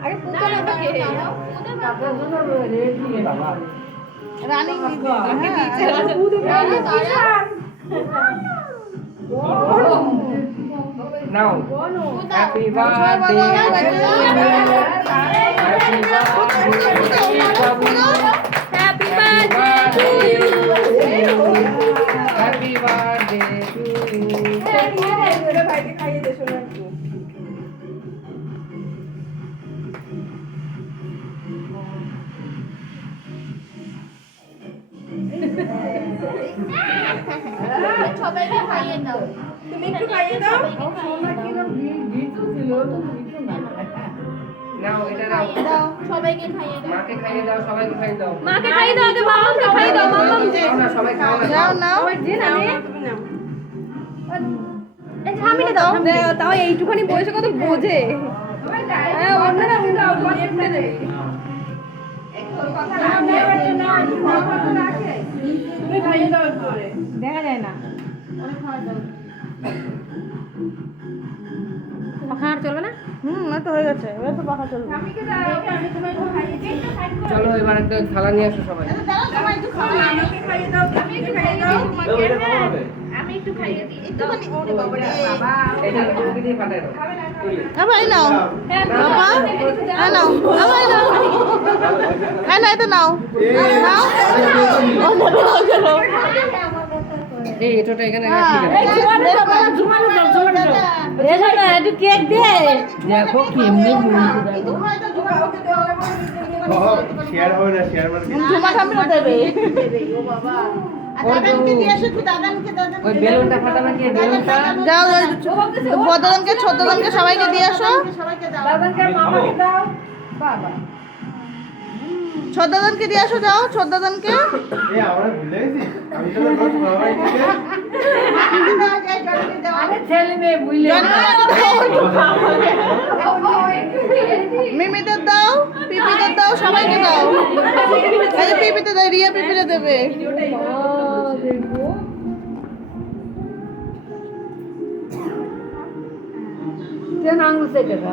আরে পুতুল তো কে রানী নাও। Happy birthday happy happy birthday happy birthday to you সবাইকে খাইয়ে দাও তুমি একটু খাইয়ে দাও নাও এটা নাও দাও সবাইকে খাইয়ে দাও মাকে খাইয়ে দাও সবাইকে খাইয়ে দাও মাকে খাইয়ে দাও আগে মামাকে খাইয়ে দাও মামাকে না সবাই খাও না নাও নাও যে না এই ঝামিনে দাও তাও এইটুখানি বয়সে কত বোঝে হ্যাঁ অন্যরা উঠে দেবে দেখা যায় না। পাখা আর চলবে না? হুম তো হয়ে গেছে এবার তো পাখা চলবে। চলো এবার একটা থালা নিয়ে আসো সবাই। আমি একটু খাইয়ে দিই। এটা তোমাকে দিয়ে পাঠাই দাও। আবার নাও। বাবা এই নাও। এই নাও। এই না এটা নাও। নাও। ও নেবে না চলো এই এটোটা এখানে রাখি কেন? একটু কেক দে। দেখো কেমনি শেয়ার হবে না শেয়ার দেবে। ওই বেলুনটা দিয়ে আসো সবাইকে দিয়ে আসো। ছোটদনকে দিয়ে আসো যাও বুঝলে মিমিদের দাও পিপিদের দাও সবাইকে দাও। এই যে পিপিতে দাও রিয়া পিপিতে দেবে। হচ্ছে খাওয়া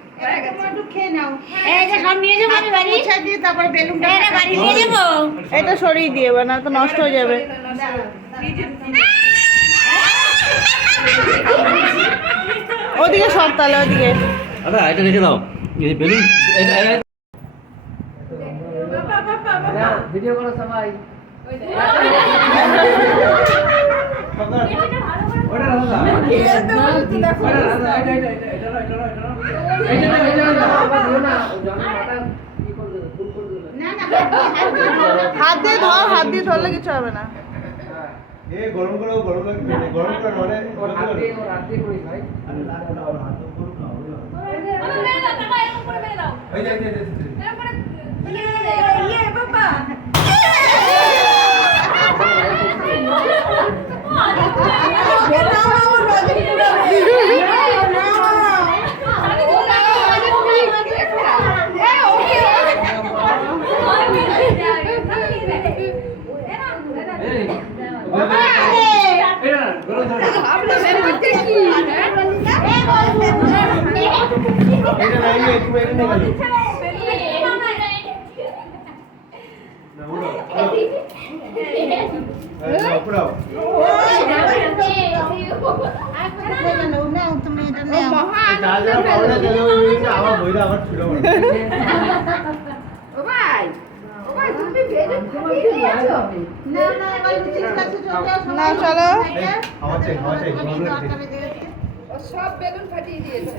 এটা সরিয়ে দিয়ে না তো নষ্ট হয়ে যাবে। ওদিকে সব তাহলে ওদিকে। এটা রেখে দাও। বেলুন ভিডিও করো সবাই। হাত দিয়ে ধর হাত দিয়ে ধরলে কিছু হবে না। এ গরম করো গরম গরম করে নলে ওর হাত দিয়ে ওর যে। এটা না এই একটু এটা নিয়ে গেল না উড়ো এই উপরাও যা যা পাওয়া গেল ওই আবার বইরা আবার ছিল না চলো। সব বেলুন ফাটিয়ে দিয়েছে।